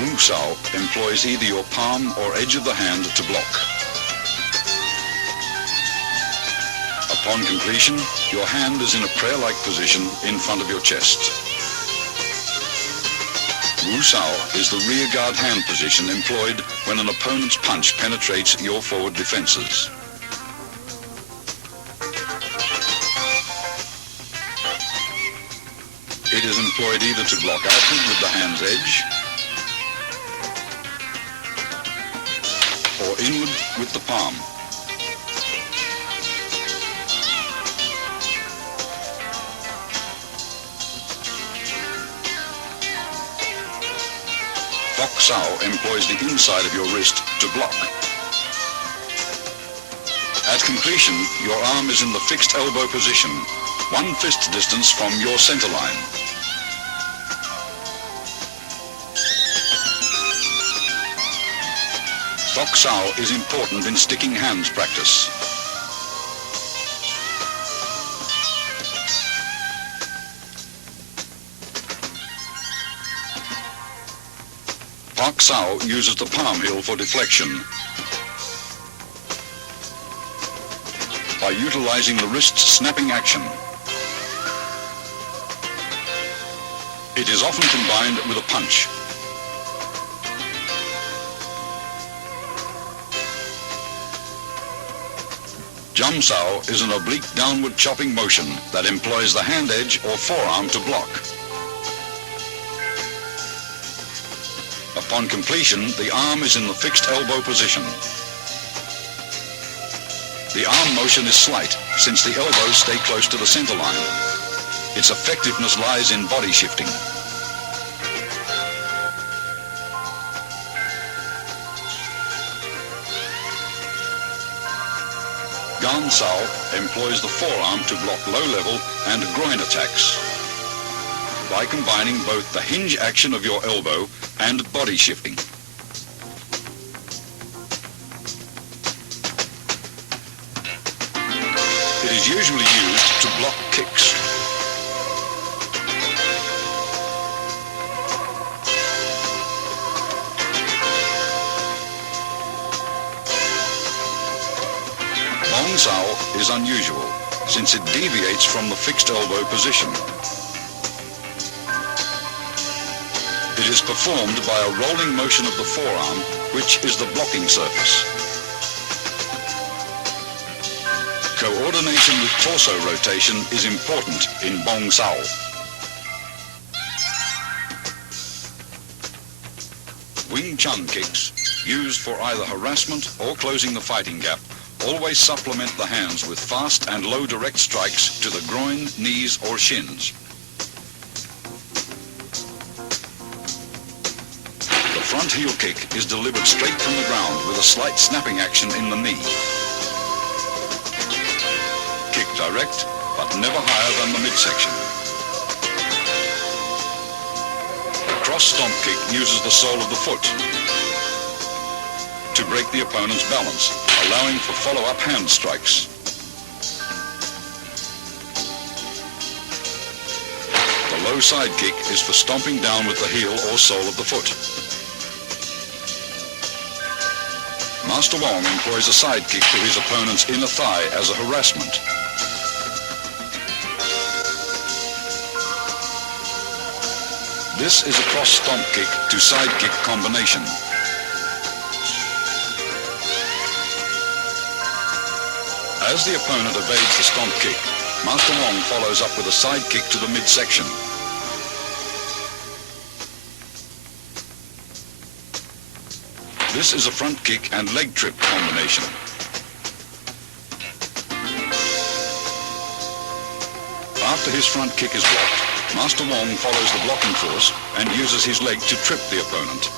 Wu Sao employs either your palm or edge of the hand to block. Upon completion, your hand is in a prayer-like position in front of your chest. Wu Sao is the rear guard hand position employed when an opponent's punch penetrates your forward defenses. It is employed either to block outward with the hand's edge or inward with the palm. Fox Sao employs the inside of your wrist to block. At completion, your arm is in the fixed elbow position, 1 fist distance from your center line. Fox Sao is important in sticking hands practice. Pak Sao uses the palm heel for deflection. By utilizing the wrist's snapping action. It is often combined with a punch. Jum Sao is an oblique downward chopping motion that employs the hand edge or forearm to block. Upon completion, the arm is in the fixed elbow position. The arm motion is slight, since the elbows stay close to the center line. Its effectiveness lies in body shifting. Gan Sao employs the forearm to block low-level and groin attacks by combining both the hinge action of your elbow and body shifting. It is usually used to block kicks. Bong Sao is unusual, since it deviates from the fixed elbow position. It is performed by a rolling motion of the forearm, which is the blocking surface. Coordination with torso rotation is important in Bong Sao. Wing Chun kicks, used for either harassment or closing the fighting gap, always supplement the hands with fast and low direct strikes to the groin, knees or shins. The front heel kick is delivered straight from the ground with a slight snapping action in the knee. Kick direct, but never higher than the midsection. The cross stomp kick uses the sole of the foot to break the opponent's balance, allowing for follow-up hand strikes. The low side kick is for stomping down with the heel or sole of the foot. Master Wong employs a side kick to his opponent's inner thigh as a harassment. This is a cross stomp kick to side kick combination. As the opponent evades the stomp kick, Master Wong follows up with a side kick to the midsection. This is a front kick and leg trip combination. After his front kick is blocked, Master Wong follows the blocking force and uses his leg to trip the opponent.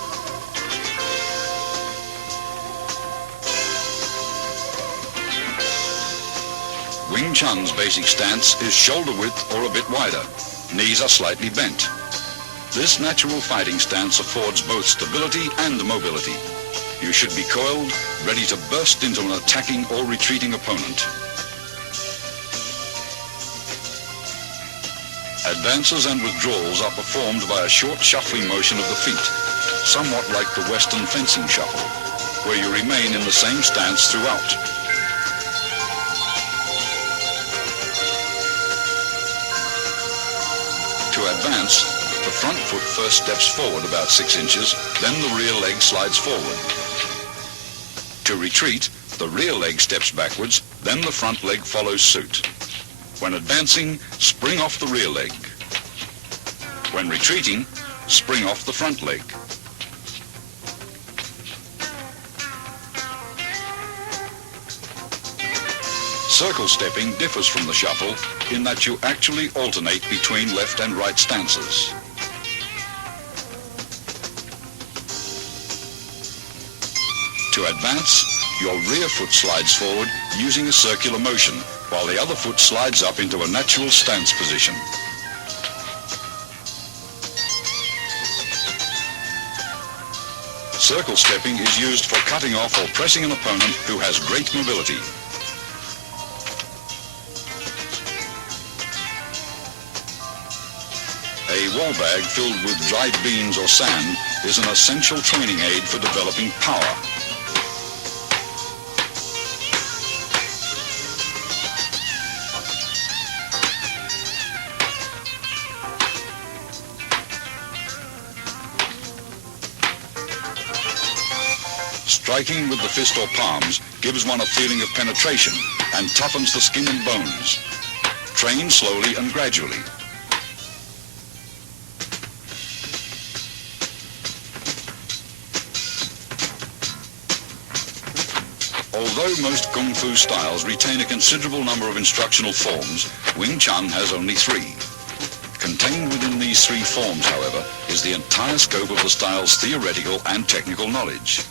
Wing Chun's basic stance is shoulder width or a bit wider. Knees are slightly bent. This natural fighting stance affords both stability and mobility. You should be coiled, ready to burst into an attacking or retreating opponent. Advances and withdrawals are performed by a short shuffling motion of the feet. somewhat like the Western fencing shuffle, where you remain in the same stance throughout. To advance, the front foot first steps forward about 6 inches, then the rear leg slides forward. To retreat, the rear leg steps backwards, then the front leg follows suit. When advancing, spring off the rear leg. When retreating, spring off the front leg. Circle stepping differs from the shuffle in that you actually alternate between left and right stances. To advance, your rear foot slides forward using a circular motion, while the other foot slides up into a natural stance position. Circle stepping is used for cutting off or pressing an opponent who has great mobility. A wall bag filled with dried beans or sand is an essential training aid for developing power. Striking with the fist or palms gives one a feeling of penetration and toughens the skin and bones. Train slowly and gradually. Although most Kung Fu styles retain a considerable number of instructional forms, Wing Chun has only 3. Contained within these 3 forms, however, is the entire scope of the style's theoretical and technical knowledge.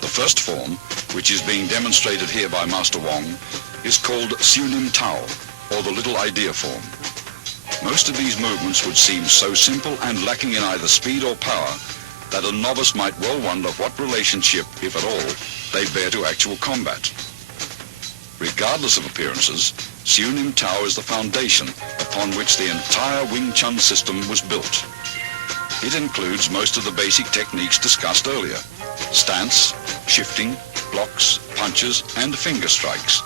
The first form, which is being demonstrated here by Master Wong, is called Siu Nim Tao, or the Little Idea form. Most of these movements would seem so simple and lacking in either speed or power that a novice might well wonder what relationship, if at all, they bear to actual combat. Regardless of appearances, Siu Nim Tao is the foundation upon which the entire Wing Chun system was built. It includes most of the basic techniques discussed earlier: stance, shifting, blocks, punches, and finger strikes,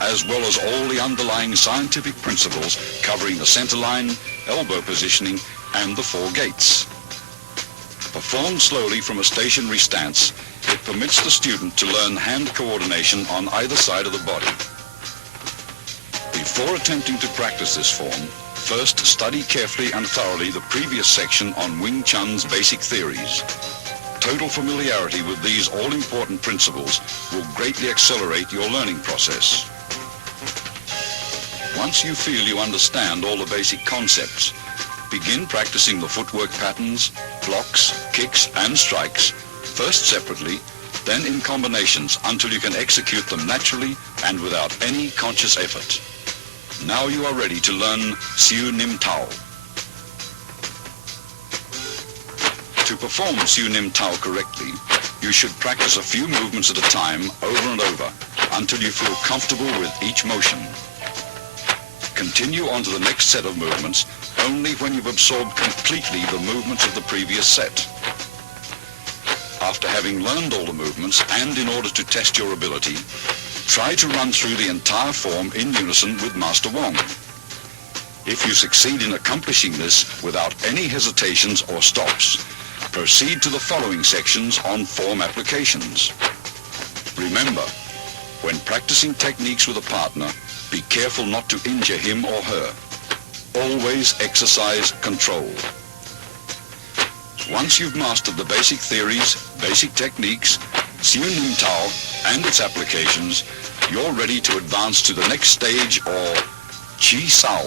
as well as all the underlying scientific principles covering the center line, elbow positioning, and the 4 gates. Performed slowly from a stationary stance, it permits the student to learn hand coordination on either side of the body. Before attempting to practice this form, first study carefully and thoroughly the previous section on Wing Chun's basic theories. Total familiarity with these all-important principles will greatly accelerate your learning process. Once you feel you understand all the basic concepts, begin practicing the footwork patterns, blocks, kicks, and strikes, first separately, then in combinations until you can execute them naturally and without any conscious effort. Now you are ready to learn Siu Nim Tao. To perform Siu Nim Tao correctly, you should practice a few movements at a time over and over until you feel comfortable with each motion. Continue on to the next set of movements only when you've absorbed completely the movements of the previous set. After having learned all the movements and in order to test your ability, try to run through the entire form in unison with Master Wong. If you succeed in accomplishing this without any hesitations or stops, proceed to the following sections on form applications. Remember, when practicing techniques with a partner, be careful not to injure him or her. Always exercise control. Once you've mastered the basic theories, basic techniques, Siu Nim Tao, and its applications, you're ready to advance to the next stage, or Chi Sao.